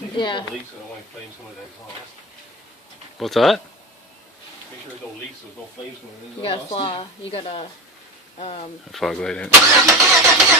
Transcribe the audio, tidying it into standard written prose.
Yeah. No leaks, so I don't want flames coming out of the exhaust. What's that? Make sure there's no leaks, so there's no flames coming out of the You gotta exhaust. you gotta Fog light out.